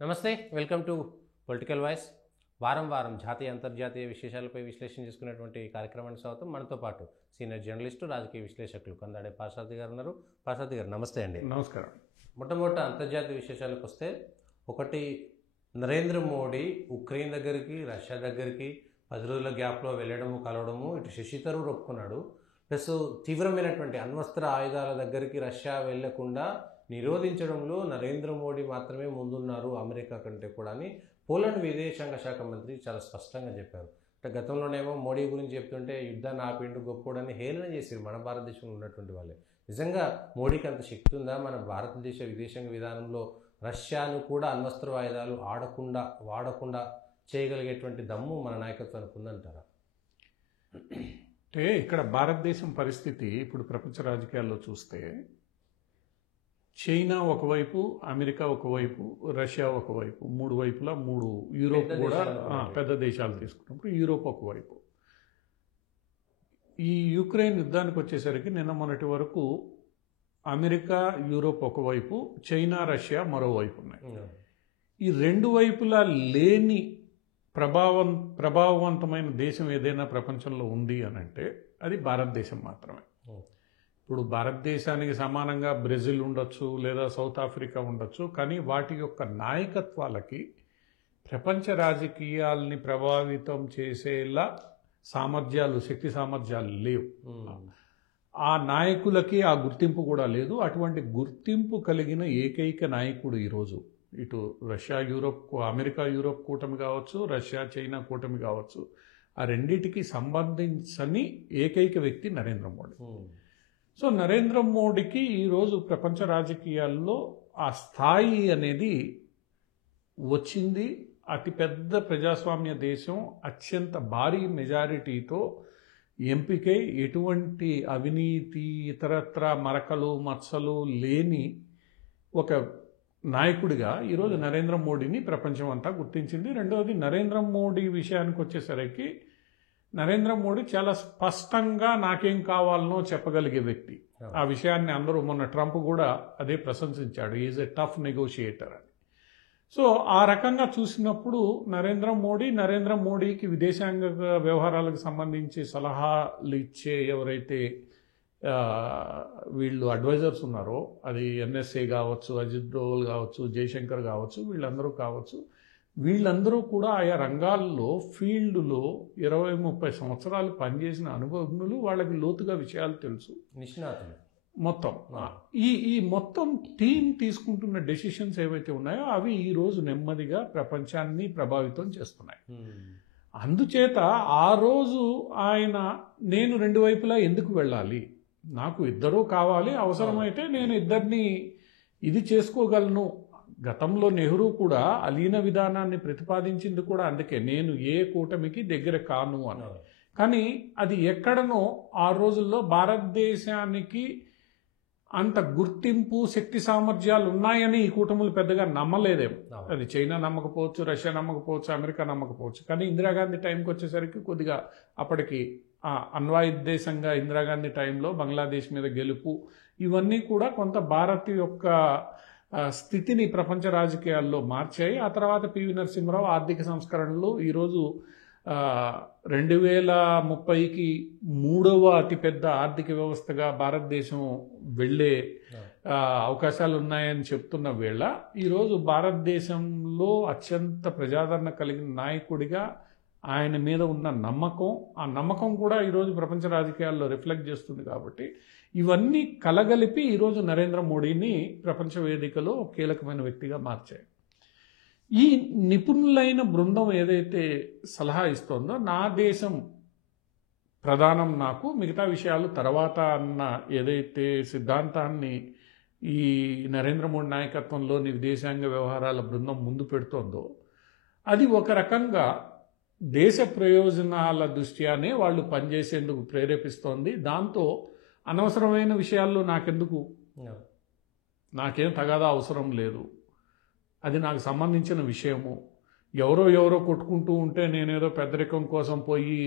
నమస్తే, welcome to political voice. వారం జాతీయ అంతర్జాతీయ విశేషాలపై విశ్లేషణ చేసుకునేటువంటి కార్యక్రమానికి స్వాగతం. మనతో పాటు సీనియర్ జర్నలిస్టు, రాజకీయ విశ్లేషకులు కందాడే పార్సారథి గారు ఉన్నారు. పార్సారథి గారు నమస్తే అండి. నమస్కారం. మొట్టమొదట అంతర్జాతీయ విశేషాలకు వస్తే, ఒకటి, నరేంద్ర మోడీ ఉక్రెయిన్ దగ్గరికి, రష్యా దగ్గరికి 10 రోజుల గ్యాప్లో వెళ్ళడము, కలవడము, ఇటు శశి థరూర్ ఒప్పుకున్నాడు. ప్లస్ తీవ్రమైనటువంటి అణ్వస్త్ర ఆయుధాల దగ్గరికి రష్యా వెళ్లకుండా నిరోధించడంలో నరేంద్ర మోడీ మాత్రమే ముందున్నారు అమెరికా కంటే కూడా అని పోలాండ్ విదేశాంగ శాఖ మంత్రి చాలా స్పష్టంగా చెప్పారు. అంటే గతంలోనేమో మోడీ గురించి చెప్తుంటే యుద్ధాన్ని ఆపిండు, గొప్పోడని హేళన చేశారు మన భారతదేశంలో ఉన్నటువంటి వాళ్ళే. నిజంగా మోడీకి అంత శక్తి ఉందా? మన భారతదేశ విదేశాంగ విధానంలో రష్యాను కూడా అణ్వస్త్ర ఆయుధాలు వాడకుండా చేయగలిగేటువంటి దమ్ము మన నాయకత్వానికి ఉందంటారా? అంటే ఇక్కడ భారతదేశం పరిస్థితి ఇప్పుడు ప్రపంచ రాజకీయాల్లో చూస్తే చైనా ఒకవైపు, అమెరికా ఒకవైపు, రష్యా ఒకవైపు, 3 వైపులా 3, యూరోప్ కూడా పెద్ద దేశాలు తీసుకున్నప్పుడు యూరోప్ ఒకవైపు. ఈ యుక్రెయిన్ యుద్ధానికి వచ్చేసరికి నిన్న మొన్నటి వరకు అమెరికా, యూరోప్ ఒకవైపు, చైనా, రష్యా మరోవైపు ఉన్నాయి. ఈ 2 వైపులా లేని ప్రభావవంతమైన దేశం ఏదైనా ప్రపంచంలో ఉంది అని అంటే అది భారతదేశం మాత్రమే. ఇప్పుడు భారతదేశానికి సమానంగా బ్రెజిల్ ఉండొచ్చు, లేదా సౌత్ ఆఫ్రికా ఉండొచ్చు, కానీ వాటి యొక్క నాయకత్వాలకి ప్రపంచ రాజకీయాల్ని ప్రభావితం చేసేలా శక్తి సామర్థ్యాలు లేవు. ఆ నాయకులకి ఆ గుర్తింపు కూడా లేదు. అటువంటి గుర్తింపు కలిగిన ఏకైక నాయకుడు ఈరోజు ఇటు అమెరికా యూరోప్ కూటమి కావచ్చు, రష్యా చైనా కూటమి కావచ్చు, ఆ రెండిటికి సంబంధించని ఏకైక వ్యక్తి నరేంద్ర మోడీ. సో నరేంద్ర మోడీకి ఈరోజు ప్రపంచ రాజకీయాల్లో ఆ స్థాయి అనేది వచ్చింది. అతిపెద్ద ప్రజాస్వామ్య దేశం, అత్యంత భారీ మెజారిటీతో ఎంపికై ఎటువంటి అవినీతి, ఇతరత్ర మరకలు మచ్చలు లేని ఒక నాయకుడిగా ఈరోజు నరేంద్ర మోడీని ప్రపంచం అంతా గుర్తించింది. రెండవది, నరేంద్ర మోడీ విషయానికి వచ్చేసరికి నరేంద్ర మోడీ చాలా స్పష్టంగా నాకేం కావాలనో చెప్పగలిగే వ్యక్తి. ఆ విషయాన్ని అందరూ, మొన్న ట్రంప్ కూడా అదే ప్రశంసించాడు, ఈజ్ ఎ టఫ్ నెగోషియేటర్ అని. సో ఆ రకంగా చూసినప్పుడు నరేంద్ర మోడీకి విదేశాంగ వ్యవహారాలకు సంబంధించి సలహాలు ఇచ్చే ఎవరైతే వీళ్ళు అడ్వైజర్స్ ఉన్నారో, అది ఎన్ఎస్ఏ కావచ్చు, అజిత్ డోవల్ కావచ్చు, జయశంకర్ కావచ్చు, వీళ్ళందరూ కూడా ఆయా రంగాల్లో ఫీల్డ్లో 20-30 సంవత్సరాలు పనిచేసిన అనుభవజ్ఞులు. వాళ్ళకి లోతుగా విషయాలు తెలుసు, నిష్ణాతులు మొత్తం. ఈ మొత్తం టీం తీసుకుంటున్న డెసిషన్స్ ఏవైతే ఉన్నాయో అవి ఈరోజు నెమ్మదిగా ప్రపంచాన్ని ప్రభావితం చేస్తున్నాయి. అందుచేత ఆ రోజు నేను 2 వైపులా ఎందుకు వెళ్ళాలి, నాకు ఇద్దరూ కావాలి, అవసరమైతే నేను ఇద్దరిని ఇది చేసుకోగలను. గతంలో నెహ్రూ కూడా అలీన విధానాన్ని ప్రతిపాదించింది కూడా అందుకే, నేను ఏ కూటమికి దగ్గర కాను అని. కానీ అది ఎక్కడనో ఆ రోజుల్లో భారతదేశానికి అంత గుర్తింపు, శక్తి సామర్థ్యాలు ఉన్నాయని ఈ కూటములు పెద్దగా నమ్మలేదేమో. అది చైనా నమ్మకపోవచ్చు, రష్యా నమ్మకపోవచ్చు, అమెరికా నమ్మకపోవచ్చు. కానీ ఇందిరాగాంధీ టైంకి వచ్చేసరికి కొద్దిగా అప్పటికి అన్వాయుద్దేశంగా ఇందిరాగాంధీ టైంలో బంగ్లాదేశ్ మీద గెలుపు, ఇవన్నీ కూడా కొంత భారత్ యొక్క స్థితిని ప్రపంచ రాజకీయాల్లో మార్చాయి. ఆ తర్వాత పివి నరసింహరావు ఆర్థిక సంస్కరణలు ఈరోజు 2030కి 3వ అతిపెద్ద ఆర్థిక వ్యవస్థగా భారతదేశం వెళ్ళే అవకాశాలు ఉన్నాయని చెప్తున్న వేళ, ఈరోజు భారతదేశంలో అత్యంత ప్రజాదరణ కలిగిన నాయకుడిగా ఆయన మీద ఉన్న ఆ నమ్మకం కూడా ఈరోజు ప్రపంచ రాజకీయాల్లో రిఫ్లెక్ట్ చేస్తుంది. కాబట్టి ఇవన్నీ కలగలిపి ఈరోజు నరేంద్ర మోడీని ప్రపంచ వేదికలో కీలకమైన వ్యక్తిగా మార్చాయి. ఈ నిపుణులైన బృందం ఏదైతే సలహా ఇస్తోందో, నా దేశం ప్రధానం, నాకు మిగతా విషయాలు తర్వాత అన్న ఏదైతే సిద్ధాంతాన్ని ఈ నరేంద్ర మోడీ నాయకత్వంలోని విదేశాంగ వ్యవహారాల బృందం ముందు పెడుతోందో, అది ఒక రకంగా దేశ ప్రయోజనాల దృష్ట్యానే వాళ్ళు పనిచేసేందుకు ప్రేరేపిస్తోంది. దాంతో అనవసరమైన విషయాల్లో నాకేం తగాదా అవసరం లేదు, అది నాకు సంబంధించిన విషయము. ఎవరో కొట్టుకుంటూ ఉంటే నేనేదో పెద్దరికం కోసం పోయి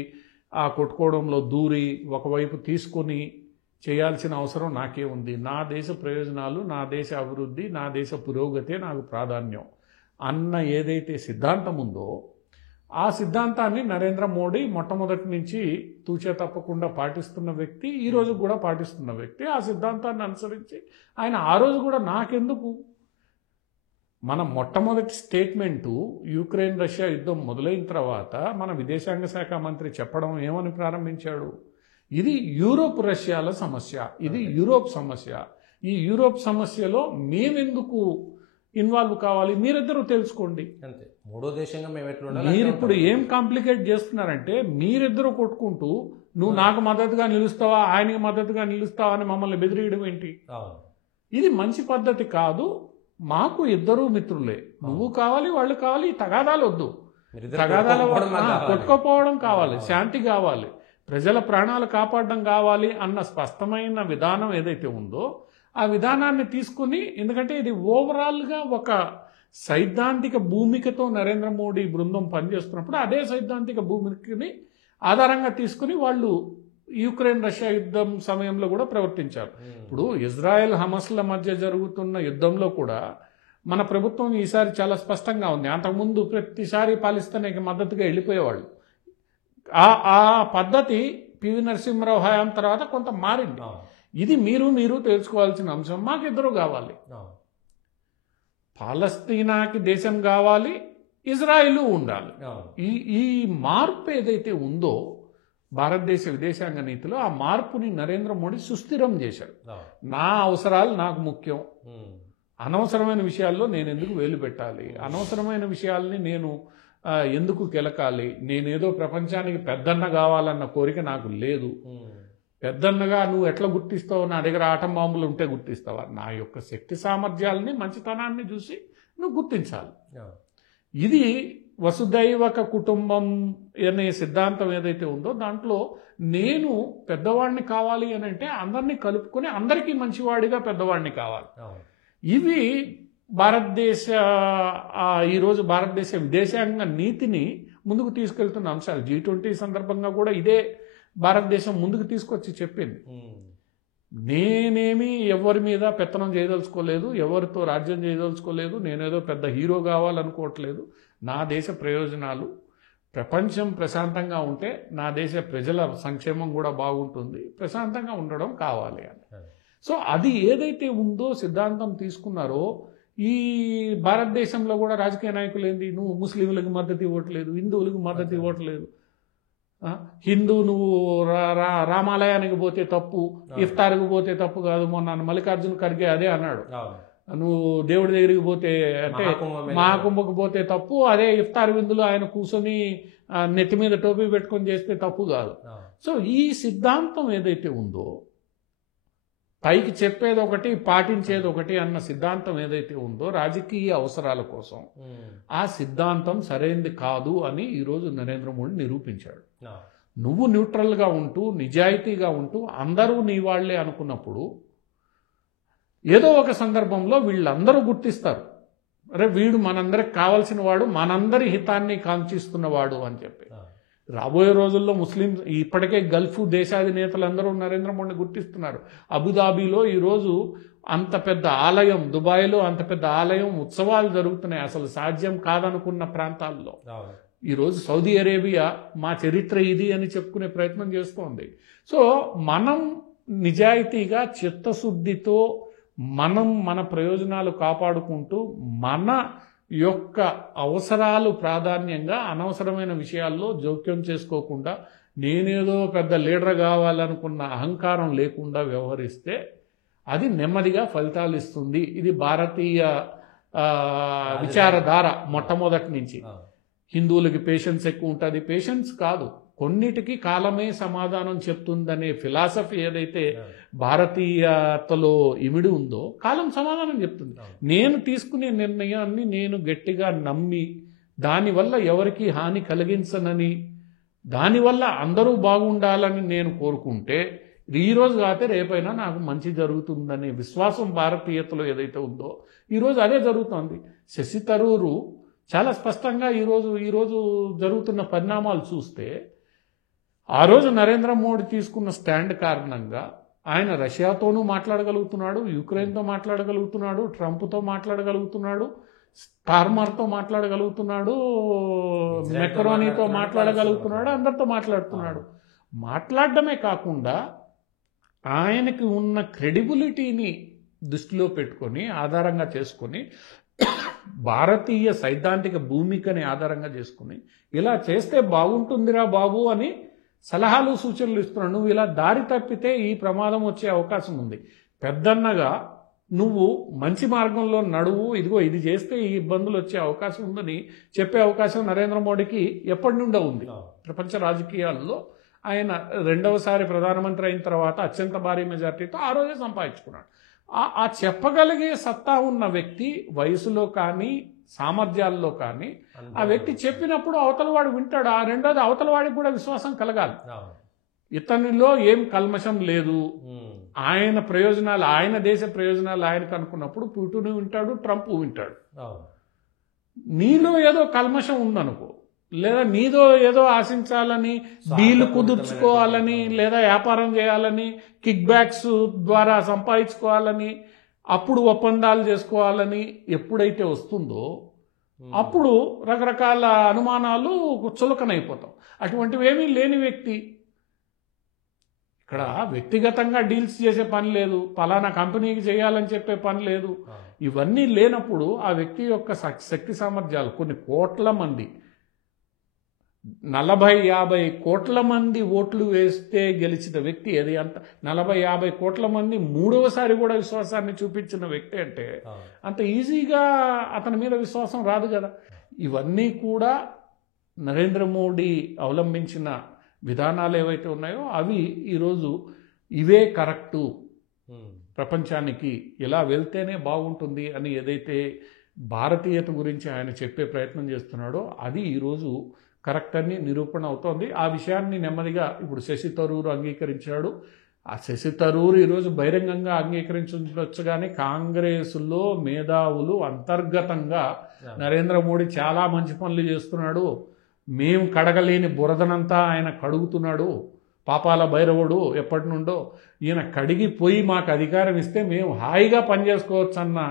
ఆ కొట్టుకోవడంలో దూరి ఒకవైపు తీసుకొని చేయాల్సిన అవసరం నాకే ఉంది. నా దేశ ప్రయోజనాలు, నా దేశ అభివృద్ధి, నా దేశ పురోగతే నాకు ప్రాధాన్యం. అన్న ఏదైతే సిద్ధాంతం ఉందో ఆ సిద్ధాంతాన్ని నరేంద్ర మోడీ మొట్టమొదటి నుంచి తూచే తప్పకుండా పాటిస్తున్న వ్యక్తి, ఈ రోజు కూడా పాటిస్తున్న వ్యక్తి. ఆ సిద్ధాంతాన్ని అనుసరించి ఆయన ఆ రోజు కూడా నాకెందుకు, మన మొట్టమొదటి స్టేట్మెంటు యుక్రెయిన్ రష్యా యుద్ధం మొదలైన తర్వాత మన విదేశాంగ శాఖ మంత్రి చెప్పడం ఏమని ప్రారంభించాడు, ఇది యూరోప్ రష్యాల సమస్య, ఇది యూరోప్ సమస్య, ఈ యూరోప్ సమస్యలో మేమెందుకు ఇన్వాల్వ్ కావాలి, మీరిద్దరూ తెలుసుకోండి అంతే. మూడో దేశంగా మేము ఎట్లా మీరు ఇప్పుడు ఏం కాంప్లికేట్ చేస్తున్నారంటే మీరిద్దరూ కొట్టుకుంటూ నువ్వు నాకు మద్దతుగా నిలుస్తావా ఆయనకి మద్దతుగా నిలుస్తావా అని మమ్మల్ని బెదిరియడం ఏంటి? ఇది మంచి పద్ధతి కాదు. మాకు ఇద్దరు మిత్రులే, నువ్వు కావాలి వాళ్ళు కావాలి, తగాదాలు వద్దు, తగాదాలు కొట్టుకోపోవడం కావాలి, శాంతి కావాలి, ప్రజల ప్రాణాలు కాపాడడం కావాలి అన్న స్పష్టమైన విధానం ఏదైతే ఉందో ఆ విధానాన్ని తీసుకుని, ఎందుకంటే ఇది ఓవరాల్గా ఒక సైద్ధాంతిక భూమికతో నరేంద్ర మోడీ బృందం పనిచేస్తున్నప్పుడు అదే సైద్ధాంతిక భూమికని ఆధారంగా తీసుకుని వాళ్ళు యుక్రెయిన్ రష్యా యుద్ధం సమయంలో కూడా ప్రవర్తించారు. ఇప్పుడు ఇజ్రాయెల్ హమస్ల మధ్య జరుగుతున్న యుద్ధంలో కూడా మన ప్రభుత్వం ఈసారి చాలా స్పష్టంగా ఉంది. అంతకుముందు ప్రతిసారి పాలిస్తాన్కి మద్దతుగా వెళ్ళిపోయేవాళ్ళు. ఆ పద్ధతి పివి నరసింహరావు హయాం తర్వాత కొంత మారింది. ఇది మీరు తెలుసుకోవాల్సిన అంశం. మాకిద్దరు కావాలి, పాలస్తీనాకి దేశం కావాలి, ఇజ్రాయిల్ ఉండాలి. ఈ మార్పు ఏదైతే ఉందో భారతదేశ విదేశాంగ నీతిలో, ఆ మార్పుని నరేంద్ర మోడీ సుస్థిరం చేశాడు. నా అవసరాలు నాకు ముఖ్యం, అనవసరమైన విషయాల్లో నేను ఎందుకు వేలు పెట్టాలి, అనవసరమైన విషయాల్ని నేను ఎందుకు కెలకాలి, నేనేదో ప్రపంచానికి పెద్దన్న కావాలన్న కోరిక నాకు లేదు. పెద్దన్నగా నువ్వు ఎట్లా గుర్తిస్తావు, నా దగ్గర ఆటం బాంబులు ఉంటే గుర్తిస్తావా? నా యొక్క శక్తి సామర్థ్యాలని మంచితనాన్ని చూసి నువ్వు గుర్తించాలి. ఇది వసుదైవక కుటుంబం అనే సిద్ధాంతం ఏదైతే ఉందో దాంట్లో నేను పెద్దవాడిని కావాలి అని అంటే అందరినీ కలుపుకొని అందరికీ మంచివాడిగా పెద్దవాడిని కావాలి. ఇవి ఈరోజు భారతదేశ విదేశాంగ నీతిని ముందుకు తీసుకెళ్తున్న అంశాలు. G20 సందర్భంగా కూడా ఇదే భారతదేశం ముందుకు తీసుకొచ్చి చెప్పింది, నేనేమి ఎవరి మీద పెత్తనం చేయదలుచుకోలేదు, ఎవరితో రాజ్యం చేయదలుచుకోలేదు, నేనేదో పెద్ద హీరో కావాలనుకోవట్లేదు, నా దేశ ప్రయోజనాలు, ప్రపంచం ప్రశాంతంగా ఉంటే నా దేశ ప్రజల సంక్షేమం కూడా బాగుంటుంది, ప్రశాంతంగా ఉండడం కావాలి అని. సో అది ఏదైతే ఉందో సిద్ధాంతం తీసుకున్నారో ఈ భారతదేశంలో కూడా రాజకీయ నాయకులు ఏంది, నువ్వు ముస్లింలకు మద్దతు ఇవ్వట్లేదు, హిందువులకు మద్దతు ఇవ్వట్లేదు, హిందూ నువ్వు రామాలయానికి పోతే తప్పు, ఇఫ్తార్కి పోతే తప్పు కాదు. మొన్న మల్లికార్జున ఖర్గే అదే అన్నాడు, నువ్వు దేవుడి దగ్గరికి పోతే అంటే మహాకుంభకు పోతే తప్పు, అదే ఇఫ్తార్ విందులో ఆయన కూర్చొని నెత్తి మీద టోపీ పెట్టుకొని చేస్తే తప్పు కాదు. సో ఈ సిద్ధాంతం ఏదైతే ఉందో, పైకి చెప్పేది ఒకటి పాటించేది ఒకటి అన్న సిద్ధాంతం ఏదైతే ఉందో రాజకీయ అవసరాల కోసం, ఆ సిద్ధాంతం సరైనది కాదు అని ఈరోజు నరేంద్ర మోడీ నిరూపించాడు. నువ్వు న్యూట్రల్గా ఉంటూ నిజాయితీగా ఉంటూ అందరూ నీ వాళ్లే అనుకున్నప్పుడు ఏదో ఒక సందర్భంలో వీళ్ళందరూ గుర్తిస్తారు, అరే వీడు మనందరికి కావాల్సిన వాడు, మనందరి హితాన్ని కాంక్షిస్తున్నవాడు అని చెప్పి. రాబోయే రోజుల్లో ముస్లిం ఇప్పటికే గల్ఫ్ దేశాధినేతలందరూ నరేంద్ర మోడీని గుర్తిస్తున్నారు. అబుదాబిలో ఈరోజు అంత పెద్ద ఆలయం, దుబాయ్లో అంత పెద్ద ఆలయం ఉత్సవాలు జరుగుతున్నాయి, అసలు సాధ్యం కాదనుకున్న ప్రాంతాల్లో. ఈరోజు సౌదీ అరేబియా మా చరిత్ర ఇది అని చెప్పుకునే ప్రయత్నం చేస్తోంది. సో మనం నిజాయితీగా చిత్తశుద్ధితో మనం మన ప్రయోజనాలు కాపాడుకుంటూ మన యొక్క అవసరాలు ప్రాధాన్యంగా అనవసరమైన విషయాల్లో జోక్యం చేసుకోకుండా నేనేదో పెద్ద లీడర్ కావాలనుకున్న అహంకారం లేకుండా వ్యవహరిస్తే అది నెమ్మదిగా ఫలితాలు ఇస్తుంది. ఇది భారతీయ విచారధార మొట్టమొదటి నుంచి. హిందువులకి పేషెన్స్ ఎక్కువ ఉంటుంది, పేషెన్స్ కాదు, కొన్నిటికి కాలమే సమాధానం చెప్తుందనే ఫిలాసఫీ ఏదైతే భారతీయతలో ఇమిడి ఉందో కాలం సమాధానం చెప్తుంది. నేను తీసుకునే నిర్ణయాన్ని నేను గట్టిగా నమ్మి దానివల్ల ఎవరికి హాని కలిగించనని, దానివల్ల అందరూ బాగుండాలని నేను కోరుకుంటే ఈరోజు కాతే రేపైనా నాకు మంచి జరుగుతుందనే విశ్వాసం భారతీయతలో ఏదైతే ఉందో ఈరోజు అదే జరుగుతోంది. శశి థరూర్ చాలా స్పష్టంగా ఈరోజు జరుగుతున్న పరిణామాలు చూస్తే, ఆ రోజు నరేంద్ర మోడీ తీసుకున్న స్టాండ్ కారణంగా ఆయన రష్యాతోనూ మాట్లాడగలుగుతున్నాడు, యుక్రెయిన్తో మాట్లాడగలుగుతున్నాడు, ట్రంప్తో మాట్లాడగలుగుతున్నాడు, స్టార్మర్తో మాట్లాడగలుగుతున్నాడు, మెక్రోనీతో మాట్లాడగలుగుతున్నాడు, అందరితో మాట్లాడుతున్నాడు. మాట్లాడడమే కాకుండా ఆయనకి ఉన్న క్రెడిబిలిటీని దృష్టిలో పెట్టుకొని ఆధారంగా చేసుకొని భారతీయ సైద్ధాంతిక భూమికని ఆధారంగా చేసుకుని ఇలా చేస్తే బాగుంటుందిరా బాబు అని సలహాలు సూచనలు ఇస్తున్నాడు. నువ్వు ఇలా దారి తప్పితే ఈ ప్రమాదం వచ్చే అవకాశం ఉంది. పెద్దన్నగా నువ్వు మంచి మార్గంలో నడువు, ఇదిగో ఇది చేస్తే ఈ ఇబ్బందులు వచ్చే అవకాశం ఉందని చెప్పే అవకాశం నరేంద్ర మోడీకి ఎప్పటి నుండో ఉంది. ప్రపంచ రాజకీయాల్లో ఆయన రెండవసారి ప్రధానమంత్రి అయిన తర్వాత అత్యంత భారీ మెజార్టీతో ఆ రోజే సంపాదించుకున్నాడు. ఆ చెప్పగలిగే సత్తా ఉన్న వ్యక్తి వయసులో కానీ సామర్థ్యాల్లో కానీ ఆ వ్యక్తి చెప్పినప్పుడు అవతలవాడు వింటాడు. ఆ రెండోది అవతలవాడికి కూడా విశ్వాసం కలగాలి. ఇతనిలో ఏం కల్మషం లేదు, ఆయన ప్రయోజనాలు, ఆయన దేశ ప్రయోజనాలు ఆయనకు అనుకున్నప్పుడు పుటిన్ వింటాడు, ట్రంప్ వింటాడు. నీలో ఏదో కల్మషం ఉందనుకో, లేదా నీదో ఏదో ఆశించాలని, డీలు కుదుర్చుకోవాలని, లేదా వ్యాపారం చేయాలని, కిక్ బ్యాక్స్ ద్వారా సంపాదించుకోవాలని, అప్పుడు ఒప్పందాలు చేసుకోవాలని ఎప్పుడైతే వస్తుందో అప్పుడు రకరకాల అనుమానాలు చులకనైపోతాం. అటువంటివి ఏమీ లేని వ్యక్తి ఇక్కడ వ్యక్తిగతంగా డీల్స్ చేసే పని లేదు, పలానా కంపెనీకి చేయాలని చెప్పే పని లేదు. ఇవన్నీ లేనప్పుడు ఆ వ్యక్తి యొక్క శక్తి సామర్థ్యాలు, కొన్ని కోట్ల మంది 40-50 కోట్ల మంది ఓట్లు వేస్తే గెలిచిన వ్యక్తి, అది అంత 40-50 కోట్ల మంది మూడవసారి కూడా విశ్వాసాన్ని చూపించిన వ్యక్తి అంటే అంత ఈజీగా అతని మీద విశ్వాసం రాదు కదా. ఇవన్నీ కూడా నరేంద్ర మోడీ అవలంబించిన విధానాలు ఏవైతే ఉన్నాయో అవి ఈరోజు ఇవే కరెక్టు, ప్రపంచానికి ఇలా వెళ్తేనే బాగుంటుంది అని ఏదైతే భారతీయత గురించి ఆయన చెప్పే ప్రయత్నం చేస్తున్నాడో అది ఈరోజు కరెక్ట్ అని నిరూపణ అవుతోంది. ఆ విషయాన్ని నెమ్మదిగా ఇప్పుడు శశి థరూర్ అంగీకరించాడు. ఆ శశి థరూర్ ఈరోజు బహిరంగంగా అంగీకరించవచ్చు, కానీ కాంగ్రెస్లో మేధావులు అంతర్గతంగా నరేంద్ర మోడీ చాలా మంచి పనులు చేస్తున్నాడు, మేము కడగలేని బురదనంతా ఆయన కడుగుతున్నాడు, పాపాల భైరవుడు ఎప్పటి నుండో, ఈయన కడిగిపోయి మాకు అధికారం ఇస్తే మేము హాయిగా పనిచేసుకోవచ్చు అన్న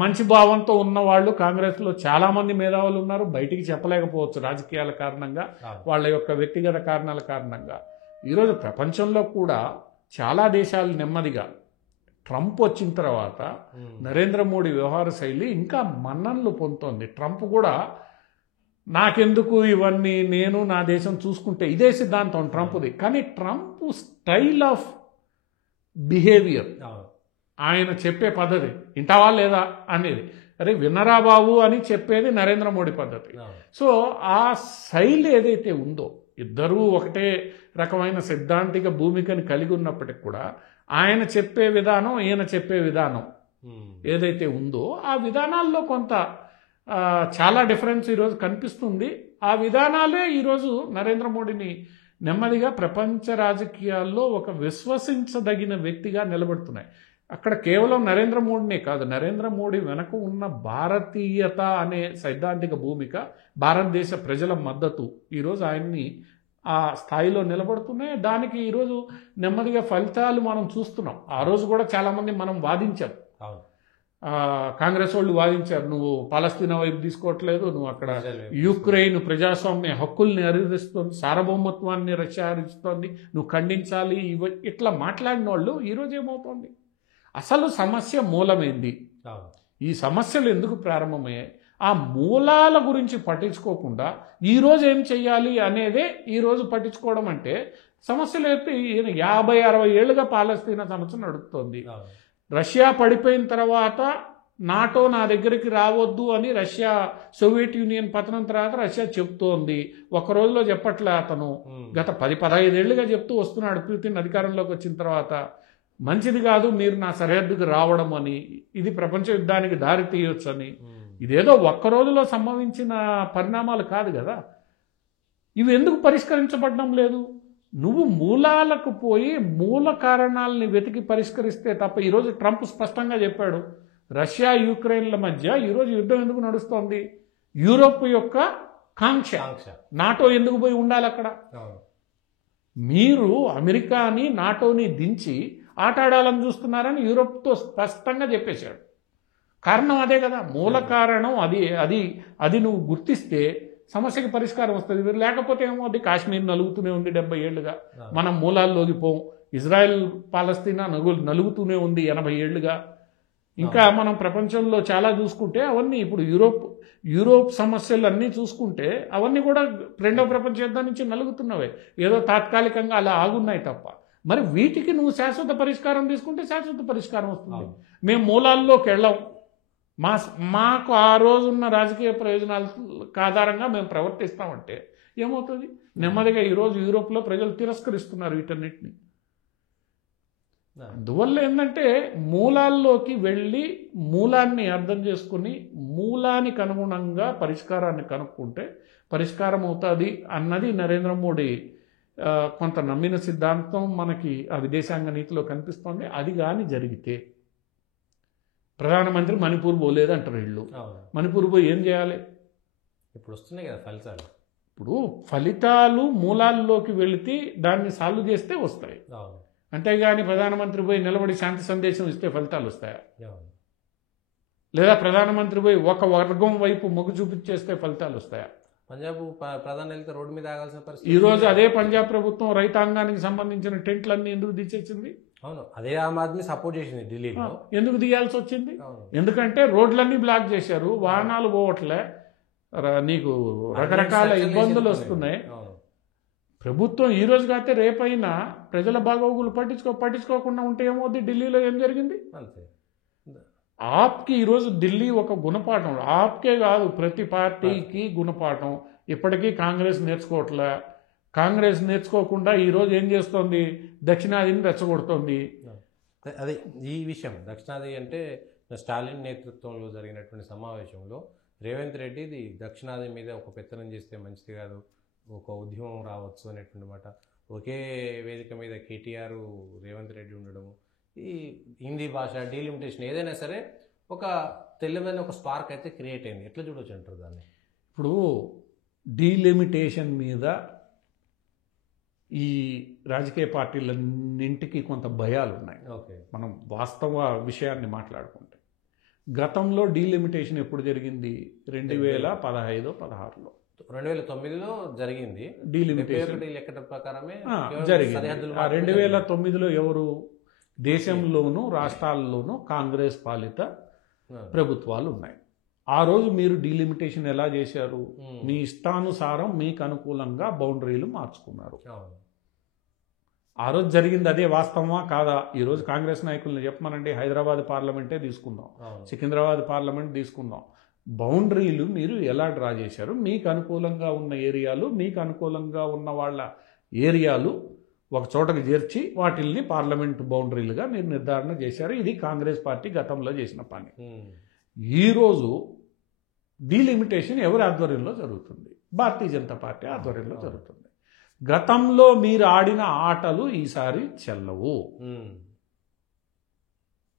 మంచి భావంతో ఉన్నవాళ్ళు కాంగ్రెస్లో చాలామంది మేధావులు ఉన్నారు. బయటికి చెప్పలేకపోవచ్చు రాజకీయాల కారణంగా, వాళ్ళ యొక్క వ్యక్తిగత కారణాల కారణంగా. ఈరోజు ప్రపంచంలో కూడా చాలా దేశాలు నెమ్మదిగా ట్రంప్ వచ్చిన తర్వాత నరేంద్ర మోడీ వ్యవహార శైలి ఇంకా మన్ననలు పొందుతోంది. ట్రంప్ కూడా నాకెందుకు ఇవన్నీ, నేను నా దేశం చూసుకుంటే, ఇదే సిద్ధాంతం ట్రంప్ది. కానీ ట్రంప్ స్టైల్ ఆఫ్ బిహేవియర్, ఆయన చెప్పే పద్ధతి వింటావా లేదా అనేది, అరే విన్నరా బాబు అని చెప్పేది నరేంద్ర మోడీ పద్ధతి. సో ఆ శైలి ఏదైతే ఉందో, ఇద్దరూ ఒకటే రకమైన సిద్ధాంతిక భూమికని కలిగి ఉన్నప్పటికి కూడా ఆయన చెప్పే విధానం, ఈయన చెప్పే విధానం ఏదైతే ఉందో ఆ విధానాల్లో కొంత చాలా డిఫరెన్స్ ఈరోజు కనిపిస్తుంది. ఆ విధానాలే ఈరోజు నరేంద్ర మోడీని నెమ్మదిగా ప్రపంచ రాజకీయాల్లో ఒక విశ్వసించదగిన వ్యక్తిగా నిలబెడుతున్నాయి. అక్కడ కేవలం నరేంద్ర మోడీనే కాదు, నరేంద్ర మోడీ వెనక ఉన్న భారతీయత అనే సైద్ధాంతిక భూమిక, భారతదేశ ప్రజల మద్దతు ఈరోజు ఆయన్ని ఆ స్థాయిలో నిలబడుతున్నాయి. దానికి ఈరోజు నెమ్మదిగా ఫలితాలు మనం చూస్తున్నాం. ఆ రోజు కూడా చాలామంది మనం వాదించాం, కాంగ్రెస్ వాళ్ళు వాదించారు, నువ్వు పాలస్తీనా వైపు తీసుకోవట్లేదు, నువ్వు అక్కడ యుక్రెయిన్ ప్రజాస్వామ్య హక్కుల్ని హరిస్తోంది, సార్వభౌమత్వాన్ని రష్యా హరిస్తోంది, నువ్వు ఖండించాలి, ఇట్లా మాట్లాడిన వాళ్ళు ఈరోజు ఏమవుతోంది, అసలు సమస్య మూలమైంది, ఈ సమస్యలు ఎందుకు ప్రారంభమయ్యాయి, ఆ మూలాల గురించి పట్టించుకోకుండా ఈరోజు ఏం చెయ్యాలి అనేదే ఈరోజు పట్టించుకోవడం అంటే సమస్యలు అయితే 50-60 ఏళ్ళుగా పాలస్తీనా సమస్య నడుపుతోంది. రష్యా పడిపోయిన తర్వాత నాటో నా దగ్గరికి రావద్దు అని రష్యా, సోవియట్ యూనియన్ పతనం తర్వాత రష్యా చెప్తోంది. ఒక రోజులో చెప్పట్లే, అతను గత 10-15 ఏళ్ళుగా చెప్తూ వస్తున్నాడు. పుతిన్ అధికారంలోకి వచ్చిన తర్వాత మంచిది కాదు మీరు నా సరిహద్దుకు రావడం అని, ఇది ప్రపంచ యుద్ధానికి దారి తీయొచ్చు అని. ఇదేదో ఒక్క రోజులో సంభవించిన పరిణామాలు కాదు కదా. ఇవి ఎందుకు పరిష్కరించబడడం లేదు? నువ్వు మూలాలకు పోయి మూల కారణాలని వెతికి పరిష్కరిస్తే తప్ప. ఈరోజు ట్రంప్ స్పష్టంగా చెప్పాడు, రష్యా యుక్రెయిన్ల మధ్య ఈరోజు యుద్ధం ఎందుకు నడుస్తోంది, యూరోప్ యొక్క కాంక్ష, నాటో ఎందుకు పోయి ఉండాలి అక్కడ, మీరు అమెరికాని నాటోని దించి ఆట ఆడాలని చూస్తున్నారని యూరోప్తో స్పష్టంగా చెప్పేశాడు. కారణం అదే కదా, మూల కారణం అది అది అది నువ్వు గుర్తిస్తే సమస్యకి పరిష్కారం వస్తుంది. లేకపోతే ఏమో అది కాశ్మీర్ నలుగుతూనే ఉంది 70 ఏళ్ళుగా, మనం మూలాల్లోకి పోం. ఇజ్రాయెల్ పాలస్తీనా నలుగుతూనే ఉంది 80 ఏళ్ళుగా. ఇంకా మనం ప్రపంచంలో చాలా చూసుకుంటే అవన్నీ ఇప్పుడు యూరోప్ సమస్యలు అన్నీ చూసుకుంటే అవన్నీ కూడా రెండవ ప్రపంచ యుద్ధం నుంచి నలుగుతున్నవే, ఏదో తాత్కాలికంగా అలా ఆగున్నాయి తప్ప. మరి వీటికి నువ్వు శాశ్వత పరిష్కారం తీసుకుంటే శాశ్వత పరిష్కారం వస్తుంది. మేము మూలాల్లోకి వెళ్ళాం, మాకు ఆ రోజున్న రాజకీయ ప్రయోజనాల ఆధారంగా మేము ప్రవర్తిస్తామంటే ఏమవుతుంది? నెమ్మదిగా ఈరోజు యూరోప్లో ప్రజలు తిరస్కరిస్తున్నారు వీటన్నిటిని. అందువల్ల ఏంటంటే మూలాల్లోకి వెళ్ళి మూలాన్ని అర్థం చేసుకుని మూలానికి అనుగుణంగా పరిష్కారాన్ని కనుక్కుంటే పరిష్కారం అవుతుంది అన్నది నరేంద్ర మోడీ కొంత నమ్మిన సిద్ధాంతం మనకి ఆ విదేశాంగ నీతిలో కనిపిస్తోంది. అది కానీ జరిగితే ప్రధానమంత్రి మణిపూర్ పోలేదు అంటారు వీళ్ళు. మణిపూర్ పోయి ఏం చేయాలి? ఇప్పుడు వస్తున్నాయి కదా ఫలితాలు. ఇప్పుడు ఫలితాలు మూలాల్లోకి వెళితే దాన్ని సాల్వ్ చేస్తే వస్తాయి. అంతేగాని ప్రధానమంత్రి పోయి నిలబడి శాంతి సందేశం ఇస్తే ఫలితాలు వస్తాయా? లేదా ప్రధానమంత్రి పోయి ఒక వర్గం వైపు మొగ్గు చూపించేస్తే ఫలితాలు వస్తాయా? పంజాబ్ ప్రధాని వెళ్తే రోడ్డు మీద ఆగాల్సిన పరిస్థితి. ఈరోజు అదే పంజాబ్ ప్రభుత్వం రైతాంగానికి సంబంధించిన టెంట్లన్నీ ఎందుకు తీసేసింది? అవును, అదే ఆమ్ ఆద్మీ సపోర్ట్ చేసింది ఢిల్లీలో. ఎందుకు తీయాల్సి వచ్చింది? ఎందుకంటే రోడ్లన్నీ బ్లాక్ చేశారు, వాహనాలు పోవట్లే, నీకు రకరకాల ఇబ్బందులు వస్తున్నాయి. ప్రభుత్వం ఈ రోజు కాస్తే రేపైనా ప్రజల బాగోగులు పట్టించుకోకుండా ఉంటే ఏమవుద్ది? ఢిల్లీలో ఏం జరిగింది? ఆప్కి ఈరోజు ఢిల్లీ ఒక గుణపాఠం, ఆప్కే కాదు ప్రతి పార్టీకి గుణపాఠం. ఇప్పటికీ కాంగ్రెస్ నేర్చుకోవట్లే. కాంగ్రెస్ నేర్చుకోకుండా ఈరోజు ఏం చేస్తోంది? దక్షిణాదిని రెచ్చగొడుతోంది. అదే ఈ విషయం దక్షిణాది అంటే స్టాలిన్ నేతృత్వంలో జరిగినటువంటి సమావేశంలో రేవంత్ రెడ్డి దక్షిణాది మీద ఒక పెత్తనం చేస్తే మంచిది కాదు, ఒక ఉద్యమం రావచ్చు అనేటువంటి మాట. ఒకే వేదిక మీద కేటీఆర్ రేవంత్ రెడ్డి ఉండడము, ఈ హిందీ భాష డీలిమిటేషన్ ఏదైనా సరే ఒక తెల్లమైన ఒక స్పార్క్ అయితే క్రియేట్ అయింది. ఎట్లా చూడొచ్చు అంటారు దాన్ని? ఇప్పుడు డీలిమిటేషన్ మీద ఈ రాజకీయ పార్టీలన్నింటికి కొంత భయాలు ఉన్నాయి. మనం వాస్తవ విషయాన్ని మాట్లాడుకుంటే గతంలో డీలిమిటేషన్ ఎప్పుడు జరిగింది? 2015-16లో 2009లో జరిగింది డీలిమిటేషన్ లెక్క ప్రకారమే జరిగింది. 2009లో ఎవరు? దేశంలోనూ రాష్ట్రాల్లోనూ కాంగ్రెస్ పాలిత ప్రభుత్వాలు ఉన్నాయి. ఆ రోజు మీరు డీలిమిటేషన్ ఎలా చేశారు? మీ ఇష్టానుసారం మీకు అనుకూలంగా బౌండరీలు మార్చుకున్నారు. ఆ రోజు జరిగింది అదే వాస్తవమా కాదా? ఈరోజు కాంగ్రెస్ నాయకులను చెప్పమనండి, హైదరాబాద్ పార్లమెంటే తీసుకుందాం, సికింద్రాబాద్ పార్లమెంట్ తీసుకుందాం, బౌండరీలు మీరు ఎలా డ్రా చేశారు? మీకు అనుకూలంగా ఉన్న ఏరియాలు, మీకు అనుకూలంగా ఉన్న వాళ్ళ ఏరియాలు ఒక చోటకి చేర్చి వాటిల్ని పార్లమెంట్ బౌండరీలుగా మీరు నిర్ధారణ చేశారు. ఇది కాంగ్రెస్ పార్టీ గతంలో చేసిన పని. ఈరోజు డీలిమిటేషన్ ఎవరి ఆధ్వర్యంలో జరుగుతుంది? భారతీయ జనతా పార్టీ ఆధ్వర్యంలో జరుగుతుంది. గతంలో మీరు ఆడిన ఆటలు ఈసారి చెల్లవు.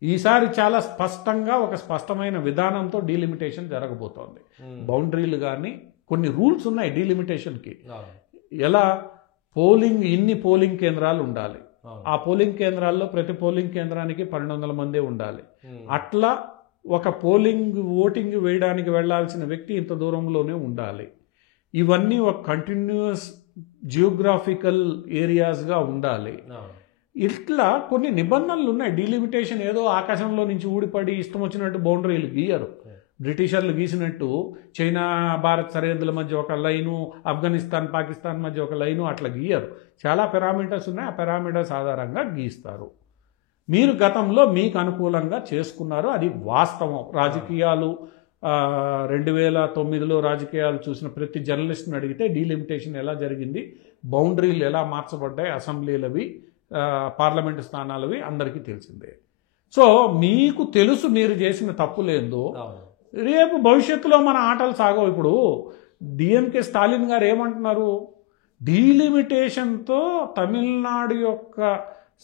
ఈసారి చాలా స్పష్టంగా ఒక స్పష్టమైన విధానంతో డీలిమిటేషన్ జరగబోతోంది. బౌండరీలు కానీ కొన్ని రూల్స్ ఉన్నాయి డీలిమిటేషన్కి. ఎలా ఇన్ని పోలింగ్ కేంద్రాలు ఉండాలి, ఆ పోలింగ్ కేంద్రాల్లో ప్రతి పోలింగ్ కేంద్రానికి 1200 మందే ఉండాలి. అట్లా ఒక ఓటింగ్ వేయడానికి వెళ్లాల్సిన వ్యక్తి ఇంత దూరంలోనే ఉండాలి. ఇవన్నీ ఒక కంటిన్యూస్ జియోగ్రాఫికల్ ఏరియాస్గా ఉండాలి. ఇట్లా కొన్ని నిబంధనలు ఉన్నాయి. డీలిమిటేషన్ ఏదో ఆకాశంలో నుంచి ఊడిపడి ఇష్టం వచ్చినట్టు బౌండరీలు గీయరు. బ్రిటిషర్లు గీసినట్టు చైనా భారత్ సరిహద్దుల మధ్య ఒక లైను, ఆఫ్ఘనిస్తాన్ పాకిస్తాన్ మధ్య ఒక లైను అట్లా గీయరు. చాలా పారామీటర్స్ ఉన్నాయి, ఆ పారామీటర్స్ ఆధారంగా గీస్తారు. మీరు గతంలో మీకు అనుకూలంగా చేసుకున్నారు, అది వాస్తవం. రాజకీయాలు 2009లో రాజకీయాలు చూసిన ప్రతి జర్నలిస్ట్ని అడిగితే డీలిమిటేషన్ ఎలా జరిగింది, బౌండరీలు ఎలా మార్చబడ్డాయి, అసెంబ్లీలవి పార్లమెంటు స్థానాలవి అందరికీ తెలిసిందే. సో మీకు తెలుసు మీరు చేసిన తప్పులేందో. రేపు భవిష్యత్తులో మన ఆటలు సాగవు. ఇప్పుడు డిఎంకే స్టాలిన్ గారు ఏమంటున్నారు? డీలిమిటేషన్తో తమిళనాడు యొక్క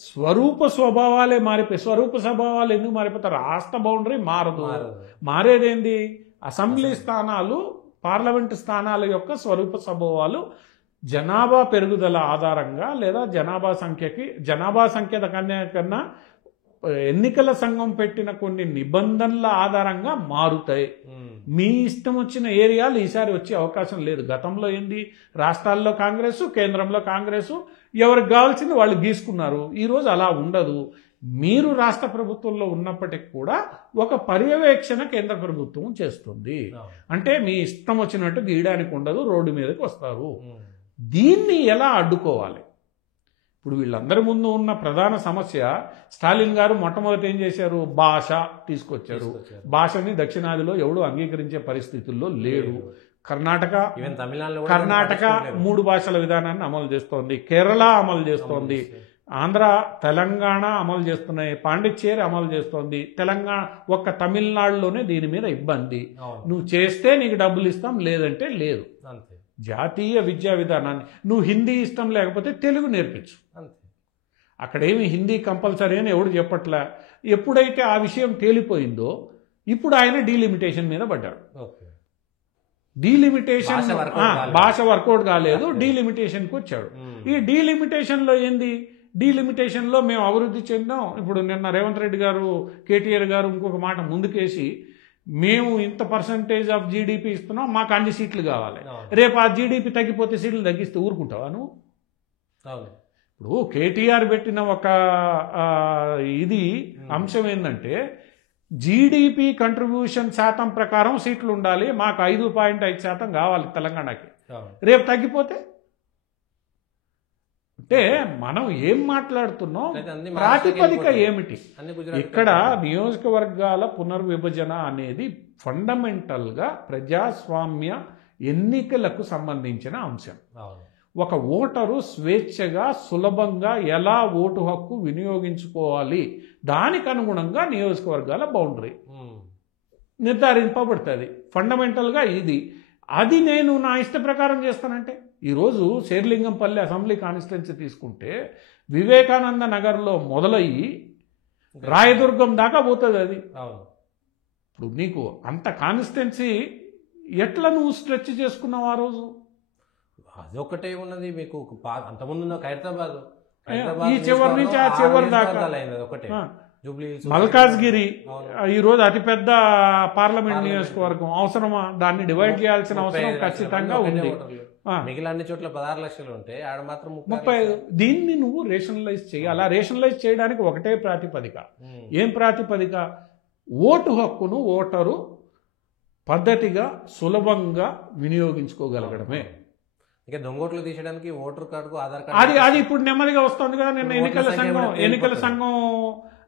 స్వరూప స్వభావాలే మారిపోయి. స్వరూప స్వభావాలు ఎందుకు మారిపోతారు? రాష్ట్ర బౌండరీ మారదు. మారేదేంది? అసెంబ్లీ స్థానాలు, పార్లమెంటు స్థానాల యొక్క స్వరూప స్వభావాలు జనాభా పెరుగుదల ఆధారంగా లేదా జనాభా సంఖ్య కన్నా ఎన్నికల సంఘం పెట్టిన కొన్ని నిబంధనల ఆధారంగా మారుతాయి. మీ ఇష్టం వచ్చిన ఏరియాలు ఈసారి వచ్చే అవకాశం లేదు. గతంలో ఏంది, రాష్ట్రాల్లో కాంగ్రెసు, కేంద్రంలో కాంగ్రెసు, ఎవరికి కావాల్సింది వాళ్ళు గీసుకున్నారు. ఈరోజు అలా ఉండదు. మీరు రాష్ట్ర ప్రభుత్వంలో ఉన్నప్పటికీ కూడా ఒక పర్యవేక్షణ కేంద్ర ప్రభుత్వం చేస్తుంది. అంటే మీ ఇష్టం వచ్చినట్టు గీయడానికి ఉండదు, రోడ్డు మీదకి వస్తారు. దీన్ని ఎలా అడ్డుకోవాలి? ఇప్పుడు వీళ్ళందరి ముందు ఉన్న ప్రధాన సమస్య, స్టాలిన్ గారు మొట్టమొదటి ఏం చేశారు, భాష తీసుకొచ్చారు. భాషని దక్షిణాదిలో ఎవడు అంగీకరించే పరిస్థితుల్లో లేడు. కర్ణాటక 3 భాషల విధానాన్ని అమలు చేస్తోంది, కేరళ అమలు చేస్తోంది, ఆంధ్ర తెలంగాణ అమలు చేస్తున్నాయి, పాండిచ్చేరి అమలు చేస్తోంది, తెలంగాణ ఒక్క తమిళనాడులోనే దీని మీద ఇబ్బంది. నువ్వు చేస్తే నీకు డబ్బులు ఇస్తాం, లేదంటే లేదు. జాతీయ విద్యా విధానాన్ని నువ్వు హిందీ ఇష్టం లేకపోతే తెలుగు నేర్పించు. అక్కడేమి హిందీ కంపల్సరీ అని ఎవడు చెప్పట్లే. ఎప్పుడైతే ఆ విషయం తేలిపోయిందో ఇప్పుడు ఆయన డీలిమిటేషన్ మీద పడ్డాడు. డీలిమిటేషన్ భాష వర్కౌట్ కాలేదు, డీలిమిటేషన్కి వచ్చాడు. ఈ డీలిమిటేషన్లో ఏంది, డీలిమిటేషన్లో మేము అభివృద్ధి చెందాం. ఇప్పుడు నిన్న రేవంత్ రెడ్డి గారు, కేటీఆర్ గారు ఇంకొక మాట ముందుకేసి, మేము ఇంత పర్సంటేజ్ ఆఫ్ జీడిపి ఇస్తున్నాం, మాకు అన్ని సీట్లు కావాలి. రేపు ఆ జీడిపి తగ్గిపోతే సీట్లు తగ్గిస్తే ఊరుకుంటావా నువ్వు? ఇప్పుడు కేటీఆర్ పెట్టిన ఒక ఇది అంశం ఏంటంటే, జీడిపి కంట్రిబ్యూషన్ శాతం ప్రకారం సీట్లు ఉండాలి, మాకు 5.5% కావాలి తెలంగాణకి. రేపు తగ్గిపోతే అంటే మనం ఏం మాట్లాడుతున్నాం, ప్రాతిపదిక ఏమిటి? ఇక్కడ నియోజకవర్గాల పునర్విభజన అనేది ఫండమెంటల్గా ప్రజాస్వామ్య ఎన్నికలకు సంబంధించిన అంశం. ఒక ఓటరు స్వేచ్ఛగా సులభంగా ఎలా ఓటు హక్కు వినియోగించుకోవాలి, దానికి అనుగుణంగా నియోజకవర్గాల బౌండరీ నిర్ధారింపబడుతుంది. ఫండమెంటల్గా ఇది. అది నేను నా ఇష్ట ప్రకారం చేస్తానంటే, ఈరోజు శేర్లింగంపల్లి అసెంబ్లీ కాన్స్టిట్యున్సీ తీసుకుంటే వివేకానంద నగర్లో మొదలయ్యి రాయదుర్గం దాకా పోతుంది. అది ఇప్పుడు నీకు అంత కాన్స్టిట్యున్సీ ఎట్లా నువ్వు స్ట్రెచ్ చేసుకున్నావు ఆ రోజు? అదొకటే ఉన్నది మీకు. అంతకుముందు ఖైరతాబాద్, ఈ చివరి నుంచి ఆ చివరి దాకా ఒకటే. మల్కాజ్గిరి ఈరోజు అతిపెద్ద పార్లమెంట్ నియోజకవర్గం. అవసరమా? దాన్ని డివైడ్ చేయాల్సిన అవసరం ఖచ్చితంగా ఉంది. మిగిలిన అన్ని చోట్ల 16 లక్షలు ఉంటే ఆడ మాత్రం 35. దీన్ని నువ్వు రేషనలైజ్ చేయాలి. రేషనలైజ్ చేయడానికి ఒకటే ప్రాతిపదిక. ఏం ప్రాతిపదిక? ఓటు హక్కును ఓటరు పద్ధతిగా సులభంగా వినియోగించుకోగలగడమే. ఇక దొంగోట్లు తీసేయడానికి ఓటర్ కార్డుకు ఆధార్ కార్డు అది ఇప్పుడు నెమ్మదిగా వస్తుంది కదా. నిన్న ఎన్నికల సంఘం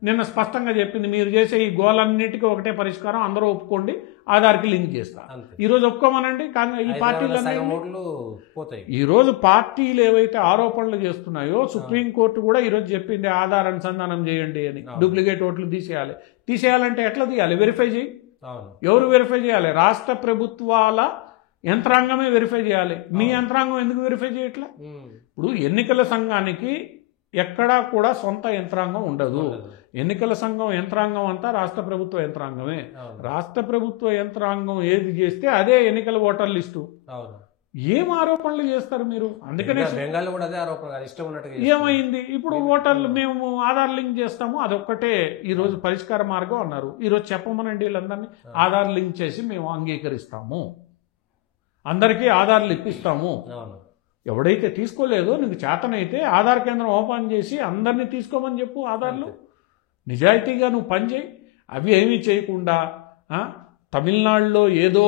నిన్న స్పష్టంగా చెప్పింది, మీరు చేసే ఈ గోలన్నిటికీ ఒకటే పరిష్కారం, అందరూ ఒప్పుకోండి, ఆధార్కి లింక్ చేస్తా. ఈరోజు ఒప్పుకోమనండి. కానీ ఈ పార్టీలు ఈరోజు పార్టీలు ఏవైతే ఆరోపణలు చేస్తున్నాయో సుప్రీంకోర్టు కూడా ఈరోజు చెప్పింది, ఆధార్ అనుసంధానం చేయండి అని. డూప్లికేట్ ఓట్లు తీసేయాలంటే ఎట్లా తీయాలి? వెరిఫై చేయి. ఎవరు వెరిఫై చేయాలి? రాష్ట్ర ప్రభుత్వాల యంత్రాంగమే వెరిఫై చేయాలి. మీ యంత్రాంగం ఎందుకు వెరిఫై చేయట్లా? ఇప్పుడు ఎన్నికల సంఘానికి ఎక్కడా కూడా సొంత యంత్రాంగం ఉండదు. ఎన్నికల సంఘం యంత్రాంగం అంతా రాష్ట్ర ప్రభుత్వ యంత్రాంగమే. రాష్ట్ర ప్రభుత్వ యంత్రాంగం ఏది చేస్తే అదే ఎన్నికల ఓటర్ లిస్టు. ఏం ఆరోపణలు చేస్తారు మీరు? అందుకనే ఏమైంది ఇప్పుడు ఓటర్లు మేము ఆధార్ లింక్ చేస్తాము, అదొక్కటే ఈరోజు పరిష్కార మార్గం అన్నారు. ఈరోజు చెప్పమనండి వీళ్ళందరినీ, ఆధార్ లింక్ చేసి మేము అంగీకరిస్తాము, అందరికీ ఆధార్లు ఇప్పిస్తాము. ఎవడైతే తీసుకోలేదో నీకు చేతనైతే ఆధార్ కేంద్రం ఓపెన్ చేసి అందరినీ తీసుకోమని చెప్పు. ఆధార్లు నిజాయితీగా నువ్వు పనిచేయి. అవి ఏమీ చేయకుండా తమిళనాడులో ఏదో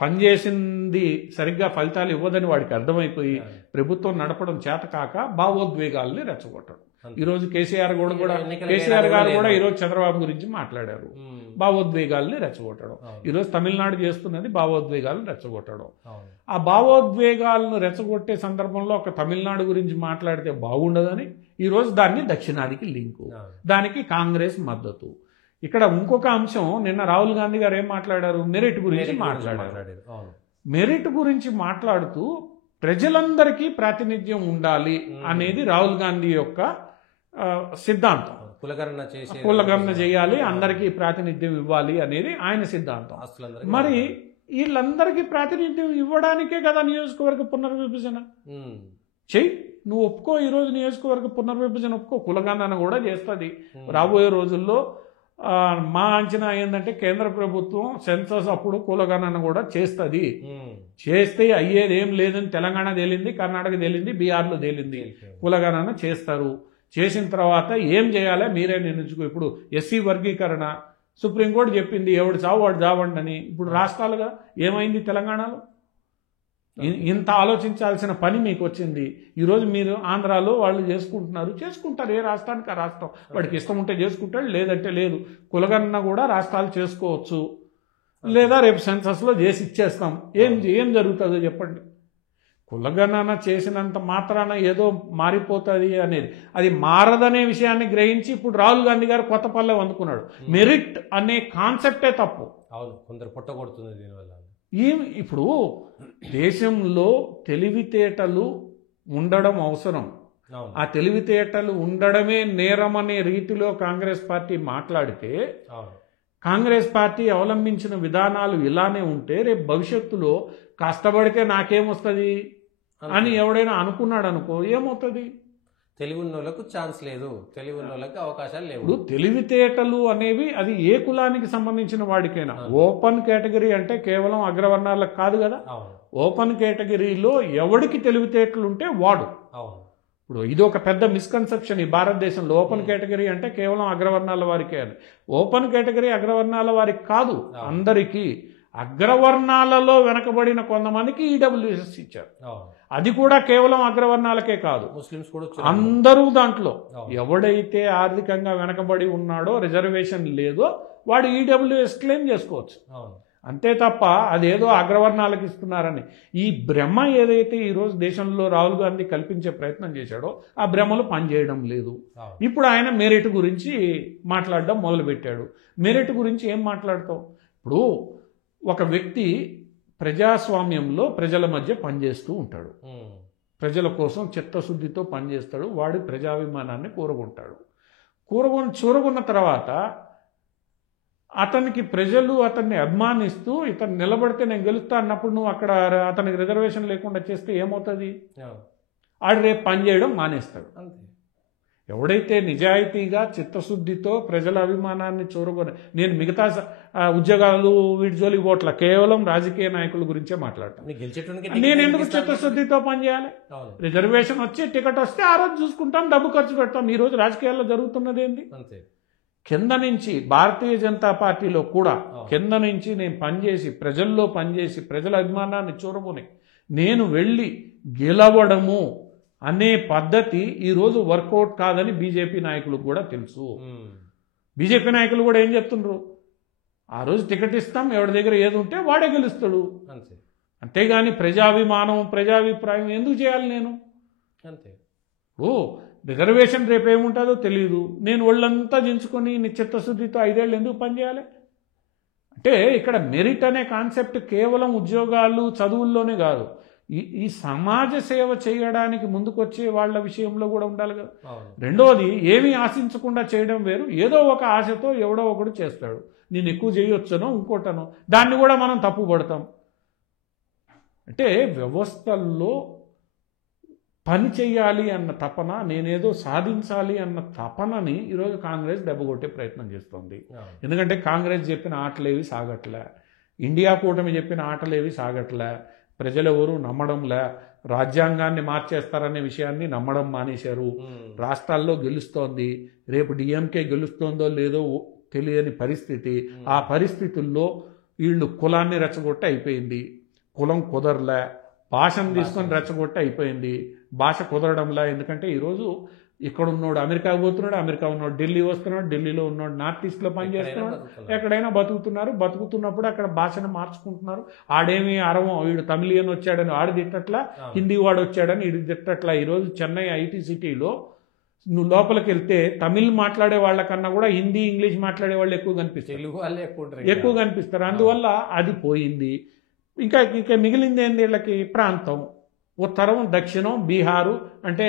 పనిచేసింది సరిగ్గా ఫలితాలు ఇవ్వదని వాడికి అర్థమైపోయి ప్రభుత్వం నడపడం చేత కాక భావోద్వేగాల్ని రెచ్చగొట్టడం. ఈరోజు కేసీఆర్ గారు కూడా ఈరోజు చంద్రబాబు గురించి మాట్లాడారు. భావోద్వేగాల్ని రెచ్చగొట్టడం. ఈరోజు తమిళనాడు చేస్తున్నది భావోద్వేగాలను రెచ్చగొట్టడం. ఆ భావోద్వేగాలను రెచ్చగొట్టే సందర్భంలో ఒక తమిళనాడు గురించి మాట్లాడితే బాగుండదని ఈరోజు దాన్ని దక్షిణాదికి లింకు, దానికి కాంగ్రెస్ మద్దతు. ఇక్కడ ఇంకొక అంశం, నిన్న రాహుల్ గాంధీ గారు ఏం మాట్లాడారు? మెరిట్ గురించి మాట్లాడారు. మెరిట్ గురించి మాట్లాడుతూ ప్రజలందరికీ ప్రాతినిధ్యం ఉండాలి అనేది రాహుల్ గాంధీ యొక్క సిద్ధాంతం. కులగణన చేయాలి, అందరికీ ప్రాతినిధ్యం ఇవ్వాలి అనేది ఆయన సిద్ధాంతం. మరి వీళ్ళందరికీ ప్రాతినిధ్యం ఇవ్వడానికే కదా నియోజకవర్గ పునర్విభజన చెయ్యి. నువ్వు ఒప్పుకో, ఈరోజు నియోజకవర్గ పునర్విభజన ఒప్పుకో, కులగణన కూడా చేస్తుంది రాబోయే రోజుల్లో. మా అంచనా ఏంటంటే కేంద్ర ప్రభుత్వం సెన్సస్ అప్పుడు కులగణన కూడా చేస్తుంది. చేస్తే అయ్యేది ఏం లేదని తెలంగాణ తేలింది, కర్ణాటక తేలింది, బీహార్లో తేలింది. కులగణన చేస్తారు. చేసిన తర్వాత ఏం చేయాలో మీరే నిర్ణయించుకో. ఇప్పుడు ఎస్సీ వర్గీకరణ సుప్రీంకోర్టు చెప్పింది, ఎవడు చావు వాడు చావండి అని. ఇప్పుడు రాష్ట్రాలుగా ఏమైంది తెలంగాణలో? ఇంత ఆలోచించాల్సిన పని మీకు వచ్చింది. ఈరోజు మీరు ఆంధ్రాలో వాళ్ళు చేసుకుంటారు. ఏ రాష్ట్రానికి ఆ రాష్ట్రం వాడికి ఇష్టం ఉంటే చేసుకుంటాడు, లేదంటే లేదు. కులగణన కూడా రాష్ట్రాలు చేసుకోవచ్చు, లేదా రేపు సెన్సస్లో చేసి ఇచ్చేస్తాం. ఏం జరుగుతుందో చెప్పండి. కులగణన చేసినంత మాత్రాన ఏదో మారిపోతుంది అనేది, అది మారదనే విషయాన్ని గ్రహించి ఇప్పుడు రాహుల్ గాంధీ గారు కొత్త పల్లె అందుకున్నాడు. మెరిట్ అనే కాన్సెప్టే తప్పు. అవును, కొందరు పుట్టగొడుతుంది దీనివల్ల. ఇప్పుడు దేశంలో తెలివితేటలు ఉండడం అవసరం. ఆ తెలివితేటలు ఉండడమే నేరం అనే రీతిలో కాంగ్రెస్ పార్టీ మాట్లాడితే, కాంగ్రెస్ పార్టీ అవలంబించిన విధానాలు ఇలానే ఉంటే రేపు భవిష్యత్తులో కష్టపడితే నాకేమొస్తుంది అని ఎవడైనా అనుకున్నాడు అనుకో, ఏమవుతుంది? తెలివి ఉన్నోళ్ళకు ఛాన్స్ లేదు, తెలివి ఉన్నోళ్ళకి అవకాశాలు లేవు. ఇప్పుడు తెలివితేటలు అనేవి అది ఏ కులానికి సంబంధించిన వాడికైనా. ఓపెన్ కేటగిరీ అంటే కేవలం అగ్రవర్ణాలకు కాదు కదా. ఓపెన్ కేటగిరీలో ఎవడికి తెలివితేటలు ఉంటే వాడు. ఇప్పుడు ఇది ఒక పెద్ద మిస్కన్సెప్షన్ ఈ భారతదేశంలో. ఓపెన్ కేటగిరీ అంటే కేవలం అగ్రవర్ణాల వారికే అని. ఓపెన్ కేటగిరీ అగ్రవర్ణాల వారికి కాదు, అందరికీ. అగ్రవర్ణాలలో వెనకబడిన కొంతమందికి ఈడబ్ల్యూఎస్ ఇచ్చారు. అది కూడా కేవలం అగ్రవర్ణాలకే కాదు, ముస్లిమ్స్ కూడా అందరూ దాంట్లో. ఎవడైతే ఆర్థికంగా వెనకబడి ఉన్నాడో, రిజర్వేషన్ లేదో, వాడు ఈడబ్ల్యూఎస్ క్లెయిమ్ చేసుకోవచ్చు. అంతే తప్ప అదేదో అగ్రవర్ణాలకు ఇస్తున్నారని ఈ భ్రమ ఏదైతే ఈరోజు దేశంలో రాహుల్ గాంధీ కల్పించే ప్రయత్నం చేశాడో ఆ భ్రమలు పనిచేయడం లేదు. ఇప్పుడు ఆయన మెరిట్ గురించి మాట్లాడడం మొదలుపెట్టాడు. మెరిట్ గురించి ఏం మాట్లాడతావు? ఇప్పుడు ఒక వ్యక్తి ప్రజాస్వామ్యంలో ప్రజల మధ్య పనిచేస్తూ ఉంటాడు, ప్రజల కోసం చిత్తశుద్ధితో పనిచేస్తాడు, వాడి ప్రజాభిమానాన్ని కూరగొంటాడు. చూరగొన్న తర్వాత అతనికి ప్రజలు అతన్ని అభిమానిస్తూ ఇతను నిలబడితే నేను గెలుస్తా అన్నప్పుడు నువ్వు అక్కడ అతనికి రిజర్వేషన్ లేకుండా చేస్తే ఏమవుతుంది? ఆడు రేపు పనిచేయడం మానేస్తాడు. ఎవడైతే నిజాయితీగా చిత్తశుద్ధితో ప్రజల అభిమానాన్ని చూరగొని, నేను మిగతా ఉద్యోగాలు వీటి జోలికి పోట్ల, కేవలం రాజకీయ నాయకుల గురించే మాట్లాడతాను. నేను ఎందుకు చిత్తశుద్ధితో పనిచేయాలి? రిజర్వేషన్ వచ్చి టికెట్ వస్తే ఆ రోజు చూసుకుంటాం, డబ్బు ఖర్చు పెడతాం. ఈ రోజు రాజకీయాల్లో జరుగుతున్నది ఏంటి? కింద నుంచి భారతీయ జనతా పార్టీలో కూడా కింద నుంచి నేను పనిచేసి, ప్రజల్లో పనిచేసి, ప్రజల అభిమానాన్ని చూరగొని నేను వెళ్ళి గెలవడము అనే పద్ధతి ఈరోజు వర్కౌట్ కాదని బీజేపీ నాయకులకు కూడా తెలుసు. బీజేపీ నాయకులు కూడా ఏం చెప్తున్నారు? ఆ రోజు టికెట్ ఇస్తాం, ఎవరి దగ్గర ఏది ఉంటే వాడే గెలుస్తాడు. అంతేగాని ప్రజాభిమానం, ప్రజాభిప్రాయం ఎందుకు చేయాలి నేను? అంతే. రిజర్వేషన్ రేపు ఏముంటుందో తెలియదు, నేను ఒళ్ళంతా దించుకొని చిత్తశుద్ధితో 5 ఏళ్ళు ఎందుకు పనిచేయాలి? అంటే ఇక్కడ మెరిట్ అనే కాన్సెప్ట్ కేవలం ఉద్యోగాలు, చదువుల్లోనే కాదు, ఈ సమాజ సేవ చేయడానికి ముందుకొచ్చే వాళ్ళ విషయంలో కూడా ఉండాలి కదా. రెండవది, ఏమీ ఆశించకుండా చేయడం వేరు, ఏదో ఒక ఆశతో ఎవడో ఒకడు చేస్తాడు, నేను ఎక్కువ చేయొచ్చనో ఇంకోటనో, దాన్ని కూడా మనం తప్పు పడతాం. అంటే వ్యవస్థల్లో పని చేయాలి అన్న తపన, నేనేదో సాధించాలి అన్న తపనని ఈరోజు కాంగ్రెస్ దెబ్బకొట్టే ప్రయత్నం చేస్తుంది. ఎందుకంటే కాంగ్రెస్ చెప్పిన ఆటలేవి సాగట్లే, ఇండియా కూటమి చెప్పిన ఆటలేవి సాగట్లే, ప్రజలెవరూ నమ్మడంలే, రాజ్యాంగాన్ని మార్చేస్తారనే విషయాన్ని నమ్మడం మానేశారు. రాష్ట్రాల్లో గెలుస్తోంది, రేపు డిఎంకే గెలుస్తోందో లేదో తెలియని పరిస్థితి. ఆ పరిస్థితుల్లో వీళ్ళు కులాన్ని రెచ్చగొట్టి అయిపోయింది, కులం కుదరలే, భాషను తీసుకొని రెచ్చగొట్టి అయిపోయింది, భాష కుదరడంలా. ఎందుకంటే ఈరోజు ఇక్కడ ఉన్నోడు అమెరికాకు పోతున్నాడు, అమెరికా ఉన్నోడు ఢిల్లీ వస్తున్నాడు, ఢిల్లీలో ఉన్నోడు నార్త్ ఈస్ట్లో పనిచేస్తున్నాడు, ఎక్కడైనా బతుకుతున్నప్పుడు అక్కడ భాషను మార్చుకుంటున్నారు. ఆడేమి అరవం, వీడు తమిళియన్ వచ్చాడని ఆడు తిట్టట్లా, హిందీ వాడు వచ్చాడని వీడు తిట్టట్లా. ఈరోజు చెన్నై ఐటీ సిటీలో నువ్వు లోపలికి వెళ్తే తమిళ్ మాట్లాడే వాళ్ళకన్నా కూడా హిందీ, ఇంగ్లీష్ మాట్లాడే వాళ్ళు ఎక్కువ కనిపిస్తారు, ఎక్కువ కనిపిస్తారు. అందువల్ల అది పోయింది. ఇంకా మిగిలింది ఏంది వీళ్ళకి? ప్రాంతం, ఉత్తరం, దక్షిణం, బీహారు అంటే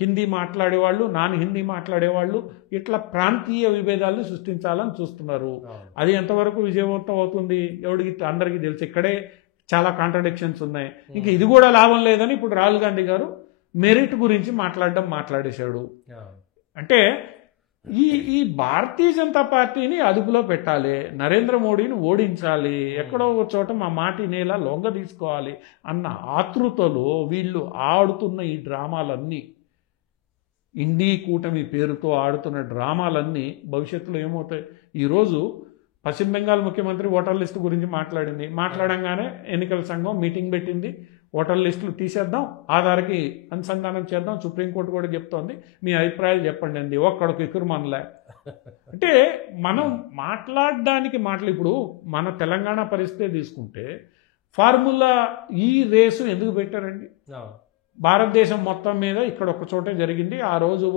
హిందీ మాట్లాడేవాళ్ళు, నాన్ హిందీ మాట్లాడేవాళ్ళు, ఇట్లా ప్రాంతీయ విభేదాలను సృష్టించాలని చూస్తున్నారు. అది ఎంతవరకు విజయవంతం అవుతుంది ఎవడికి? అందరికీ తెలుసు. ఇక్కడే చాలా కాంట్రడిక్షన్స్ ఉన్నాయి. ఇంక ఇది కూడా లాభం లేదని ఇప్పుడు రాహుల్ గాంధీ గారు మెరిట్ గురించి మాట్లాడేశాడు. అంటే ఈ భారతీయ జనతా పార్టీని అదుపులో పెట్టాలి, నరేంద్ర మోడీని ఓడించాలి, ఎక్కడో ఒక చోట మా మాట నేల లొంగ తీసుకోవాలి అన్న ఆతృతలో వీళ్ళు ఆడుతున్న ఈ డ్రామాలన్నీ, ఇండీ కూటమి పేరుతో ఆడుతున్న డ్రామాలన్నీ భవిష్యత్తులో ఏమవుతాయి? ఈరోజు పశ్చిమ బెంగాల్ ముఖ్యమంత్రి ఓటర్ లిస్టు గురించి మాట్లాడంగానే ఎన్నికల సంఘం మీటింగ్ పెట్టింది, ఓటర్ లిస్టులు తీసేద్దాం, ఆధార్కి అనుసంధానం చేద్దాం, సుప్రీంకోర్టు కూడా చెప్తోంది, మీ అభిప్రాయాలు చెప్పండి అండి, ఒక్కడికి ఎక్కువ మనలే. అంటే మనం మాట్లాడడానికి ఇప్పుడు మన తెలంగాణ పరిస్థితి తీసుకుంటే ఫార్ములా ఈ రేసు ఎందుకు పెట్టారండి? భారతదేశం మొత్తం మీద ఇక్కడ ఒక చోటే జరిగింది. ఆ రోజు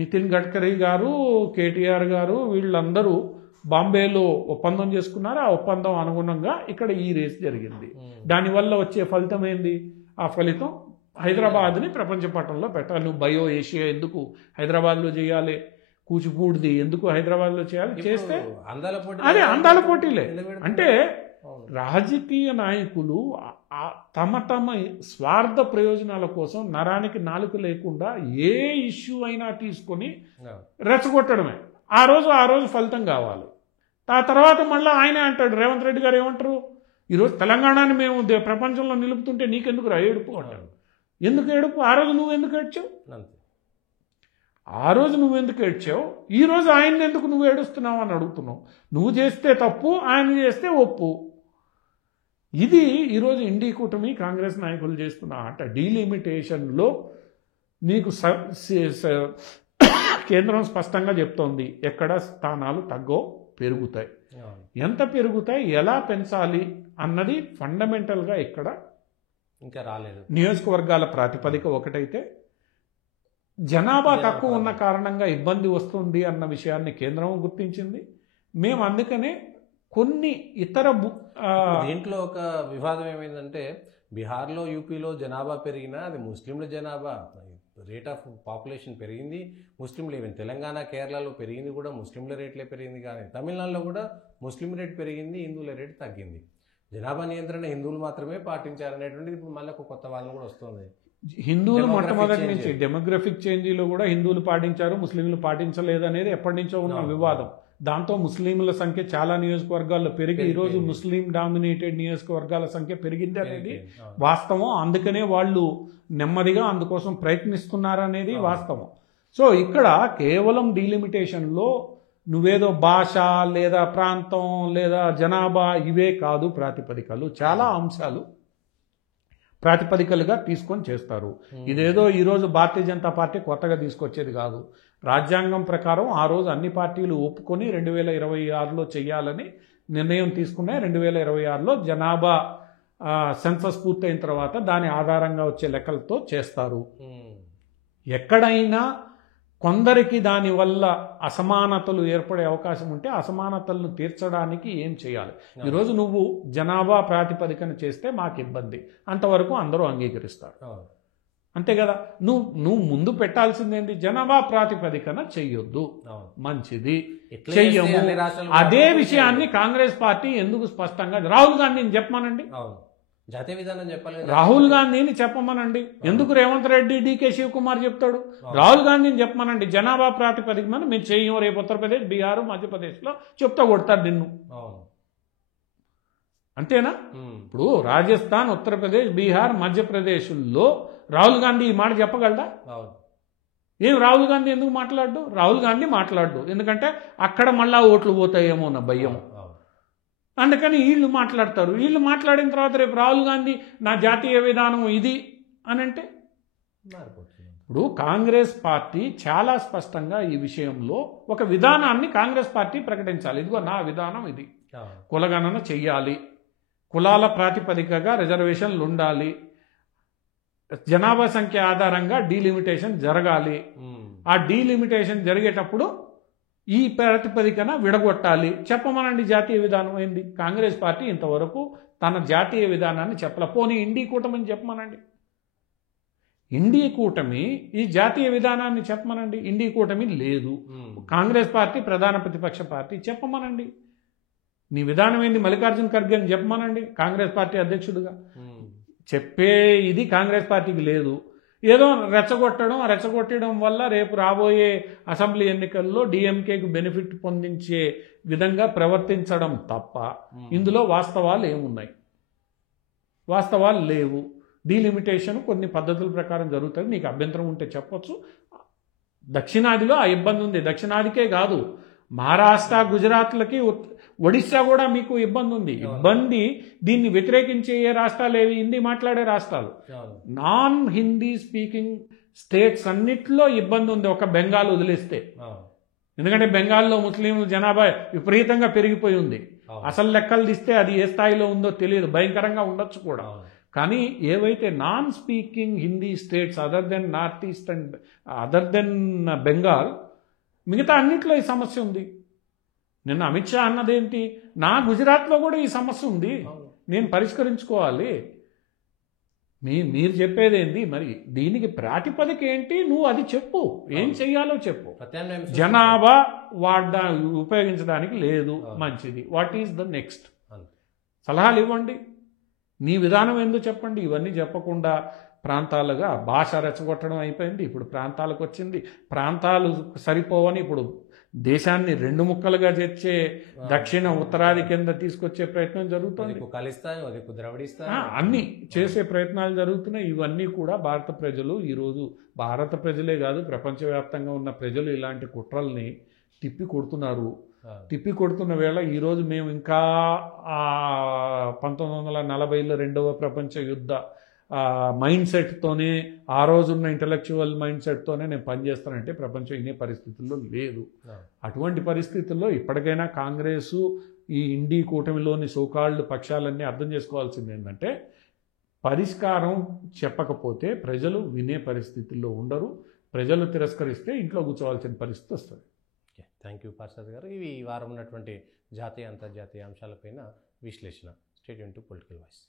నితిన్ గడ్కరీ గారు, కేటీఆర్ గారు వీళ్ళందరూ బాంబేలో ఒప్పందం చేసుకున్నారు. ఆ ఒప్పందం అనుగుణంగా ఇక్కడ ఈ రేసు జరిగింది. దానివల్ల వచ్చే ఫలితం ఏంది? ఆ ఫలితం హైదరాబాద్ని ప్రపంచ పటంలో పెట్టాలి. నువ్వు బయో ఏషియా ఎందుకు హైదరాబాద్లో చేయాలి, కూచిపూడిది ఎందుకు హైదరాబాద్లో చేయాలి? చేస్తే అదే అందాల పోటీలే. అంటే రాజకీయ నాయకులు తమ స్వార్థ ప్రయోజనాల కోసం నరానికి నాలుక లేకుండా ఏ ఇష్యూ అయినా తీసుకొని రెచ్చగొట్టడమే. ఆ రోజు ఫలితం కావాలి. ఆ తర్వాత మళ్ళీ ఆయనే అంటాడు, రేవంత్ రెడ్డి గారు ఏమంటారు, ఈరోజు తెలంగాణని మేము ప్రపంచంలో నిలుపుతుంటే నీకెందుకు ఏడుపు అంటారు. ఎందుకు ఏడుపు? ఆ రోజు నువ్వు ఎందుకు ఏడ్చావు? ఈ రోజు ఆయన్ని ఎందుకు నువ్వు ఏడుస్తున్నావు అని అడుగుతున్నావు. నువ్వు చేస్తే తప్పు, ఆయన చేస్తే ఒప్పు. ఇది ఈరోజు ఇండీ కూటమి కాంగ్రెస్ నాయకులు చేస్తున్న ఆట. డీలిమిటేషన్లో నీకు కేంద్రం స్పష్టంగా చెప్తోంది, ఎక్కడ స్థానాలు తగ్గో పెరుగుతాయి, ఎంత పెరుగుతాయి, ఎలా పెంచాలి అన్నది ఫండమెంటల్గా ఇక్కడ ఇంకా రాలేదు. నియోజకవర్గాల ప్రాతిపదిక ఒకటైతే జనాభా తక్కువ ఉన్న కారణంగా ఇబ్బంది వస్తుంది అన్న విషయాన్ని కేంద్రం గుర్తించింది. మేము అందుకనే కొన్ని ఇతర దీంట్లో ఒక వివాదం ఏమైందంటే, బీహార్లో యూపీలో జనాభా పెరిగినా అది ముస్లింల జనాభా, రేట్ ఆఫ్ పాపులేషన్ పెరిగింది, ముస్లింలు ఈవెన్ తెలంగాణ కేరళలో పెరిగింది కూడా ముస్లింల రేట్లే పెరిగింది. కానీ తమిళనాడులో కూడా ముస్లిం రేట్ పెరిగింది, హిందువుల రేట్ తగ్గింది. జనాభా నియంత్రణ హిందువులు మాత్రమే పాటించారనేటువంటిది ఇప్పుడు మళ్ళీ ఒక కొత్త వాదన కూడా వస్తుంది. హిందువులు మొట్టమొదటి నుంచి డెమోగ్రఫిక్ చేంజ్లో కూడా హిందువులు పాటించారు, ముస్లింలు పాటించలేదు అనేది ఎప్పటి నుంచో ఉన్న వివాదం. దాంతో ముస్లింల సంఖ్య చాలా నియోజకవర్గాల్లో పెరిగి ఈరోజు ముస్లిం డామినేటెడ్ నియోజకవర్గాల సంఖ్య పెరిగింది అనేది వాస్తవం. అందుకనే వాళ్ళు నెమ్మదిగా అందుకోసం ప్రయత్నిస్తున్నారనేది వాస్తవం. సో ఇక్కడ కేవలం డీలిమిటేషన్లో నువ్వేదో భాష లేదా ప్రాంతం లేదా జనాభా ఇవే కాదు ప్రాతిపదికలు, చాలా అంశాలు ప్రాతిపదికలుగా తీసుకొని చేస్తారు. ఇదేదో ఈరోజు భారతీయ జనతా పార్టీ కొత్తగా తీసుకొచ్చేది కాదు. రాజ్యాంగం ప్రకారం ఆ రోజు అన్ని పార్టీలు ఒప్పుకొని 2026లో చేయాలని నిర్ణయం తీసుకున్నాయి. 2026లో జనాభా సెన్సస్ పూర్తయిన తర్వాత దాని ఆధారంగా వచ్చే లెక్కలతో చేస్తారు. ఎక్కడైనా కొందరికి దానివల్ల అసమానతలు ఏర్పడే అవకాశం ఉంటే అసమానతలను తీర్చడానికి ఏం చేయాలి? ఈరోజు నువ్వు జనాభా ప్రాతిపదికన చేస్తే మాకు ఇబ్బంది, అంతవరకు అందరూ అంగీకరిస్తారు, అంతే కదా. నువ్వు ముందు పెట్టాల్సిందేంటి? జనాభా ప్రాతిపదికన చెయ్యొద్దు, మంచిది, చెయ్యము. అదే విషయాన్ని కాంగ్రెస్ పార్టీ ఎందుకు స్పష్టంగా రాహుల్ గాంధీని చెప్పమనండి, జాతీయ విధానం చెప్పాలి, రాహుల్ గాంధీని చెప్పమనండి. ఎందుకు రేవంత్ రెడ్డి, డీకే శివకుమార్ చెప్తాడు? రాహుల్ గాంధీని చెప్పమనండి. జనాభా ప్రాతిపదికన మేము చెయ్యం, రేపు ఉత్తరప్రదేశ్, బీహార్, మధ్యప్రదేశ్లో చెప్తా కొడతారు నిన్ను, అంతేనా? ఇప్పుడు రాజస్థాన్, ఉత్తరప్రదేశ్, బీహార్, మధ్యప్రదేశ్లో రాహుల్ గాంధీ ఈ మాట చెప్పగలడా? ఏం రాహుల్ గాంధీ ఎందుకు మాట్లాడు? రాహుల్ గాంధీ మాట్లాడు, ఎందుకంటే అక్కడ మళ్ళా ఓట్లు పోతాయేమో నా భయం. అందుకని వీళ్ళు మాట్లాడతారు. వీళ్ళు మాట్లాడిన తర్వాత రేపు రాహుల్ గాంధీ నా జాతీయ విధానం ఇది అని అంటే ఇప్పుడు కాంగ్రెస్ పార్టీ చాలా స్పష్టంగా ఈ విషయంలో ఒక విధానాన్ని కాంగ్రెస్ పార్టీ ప్రకటించాలి. ఇదిగో నా విధానం ఇది, కులగణన చెయ్యాలి, కులాల ప్రాతిపదికగా రిజర్వేషన్లు ఉండాలి, జనాభా సంఖ్య ఆధారంగా డీలిమిటేషన్ జరగాలి, ఆ డీలిమిటేషన్ జరిగేటప్పుడు ఈ ప్రాతిపదికన విడగొట్టాలి, చెప్పమనండి. జాతీయ విధానం ఏంది? కాంగ్రెస్ పార్టీ ఇంతవరకు తన జాతీయ విధానాన్ని చెప్పలే. పోనీ ఇండీ కూటమిని చెప్పమనండి. ఇండీ కూటమి ఈ జాతీయ విధానాన్ని చెప్పమనండి. ఇండీ కూటమి లేదు. కాంగ్రెస్ పార్టీ ప్రధాన ప్రతిపక్ష పార్టీ, చెప్పమనండి. నీ విధానం ఏంది? మల్లికార్జున ఖర్గే అని చెప్పమనండి. కాంగ్రెస్ పార్టీ అధ్యక్షుడిగా చెప్పే ఇది కాంగ్రెస్ పార్టీకి లేదు. ఏదో రెచ్చగొట్టడం వల్ల రేపు రాబోయే అసెంబ్లీ ఎన్నికల్లో డిఎంకేకి బెనిఫిట్ పొందించే విధంగా ప్రవర్తించడం తప్ప ఇందులో వాస్తవాలు ఏమున్నాయి? వాస్తవాలు లేవు. డీలిమిటేషన్ కొన్ని పద్ధతుల ప్రకారం జరుగుతుంది. నీకు అభ్యంతరం ఉంటే చెప్పొచ్చు. దక్షిణాదిలో ఆ ఇబ్బంది ఉంది. దక్షిణాదికే కాదు, మహారాష్ట్ర, గుజరాత్లకి, ఒడిశా కూడా మీకు ఇబ్బంది ఉంది. ఇబ్బంది దీన్ని వ్యతిరేకించే ఏ రాష్ట్రాలు ఏవి? హిందీ మాట్లాడే రాష్ట్రాలు. నాన్ హిందీ స్పీకింగ్ స్టేట్స్ అన్నిట్లో ఇబ్బంది ఉంది, ఒక బెంగాల్ వదిలేస్తే. ఎందుకంటే బెంగాల్లో ముస్లింల జనాభా విపరీతంగా పెరిగిపోయి ఉంది. అసలు లెక్కలు తీస్తే అది ఏ స్థాయిలో ఉందో తెలియదు, భయంకరంగా ఉండొచ్చు కూడా. కానీ ఏవైతే non speaking Hindi states other than north east and other than Bengal, మిగతా అన్నిట్లో ఈ సమస్య ఉంది. నిన్న అమిత్ షా అన్నదేంటి? నా గుజరాత్లో కూడా ఈ సమస్య ఉంది, నేను పరిష్కరించుకోవాలి. మీరు చెప్పేదేంటి మరి? దీనికి ప్రాతిపదిక ఏంటి? నువ్వు అది చెప్పు, ఏం చెయ్యాలో చెప్పు. జనాభా ఉపయోగించడానికి లేదు, మంచిది. What is the next? సలహాలు ఇవ్వండి, నీ విధానం ఏందో చెప్పండి. ఇవన్నీ చెప్పకుండా ప్రాంతాలుగా భాష రెచ్చగొట్టడం అయిపోయింది. ఇప్పుడు ప్రాంతాలకు వచ్చింది. ప్రాంతాలు సరిపోవని ఇప్పుడు దేశాన్ని రెండు ముక్కలుగా చేర్చే దక్షిణ ఉత్తరాది కింద తీసుకొచ్చే ప్రయత్నం జరుగుతుంది. అన్ని చేసే ప్రయత్నాలు జరుగుతున్నాయి. ఇవన్నీ కూడా భారత ప్రజలు ఈరోజు, భారత ప్రజలే కాదు ప్రపంచవ్యాప్తంగా ఉన్న ప్రజలు ఇలాంటి కుట్రల్ని తిప్పి కొడుతున్నారు. తిప్పి కొడుతున్న వేళ ఈరోజు మేము ఇంకా 1940లో రెండవ ప్రపంచ యుద్ధ మైండ్ సెట్తోనే, ఆ రోజున్న ఇంటలెక్చువల్ మైండ్ సెట్తోనే నేను పనిచేస్తానంటే ప్రపంచం ఇనే పరిస్థితుల్లో లేదు. అటువంటి పరిస్థితుల్లో ఇప్పటికైనా కాంగ్రెసు, ఈ ఇండీ కూటమిలోని సోకాల్డ్ పక్షాలన్నీ అర్థం చేసుకోవాల్సింది ఏంటంటే, పరిష్కారం చెప్పకపోతే ప్రజలు వినే పరిస్థితుల్లో ఉండరు. ప్రజలు తిరస్కరిస్తే ఇంట్లో కూర్చోవాల్సిన పరిస్థితి వస్తుంది. థ్యాంక్ యూ పార్సాద్ గారు. ఇవి ఈ వారం ఉన్నటువంటి జాతీయ అంతర్జాతీయ అంశాలపైన విశ్లేషణ. State to political voice.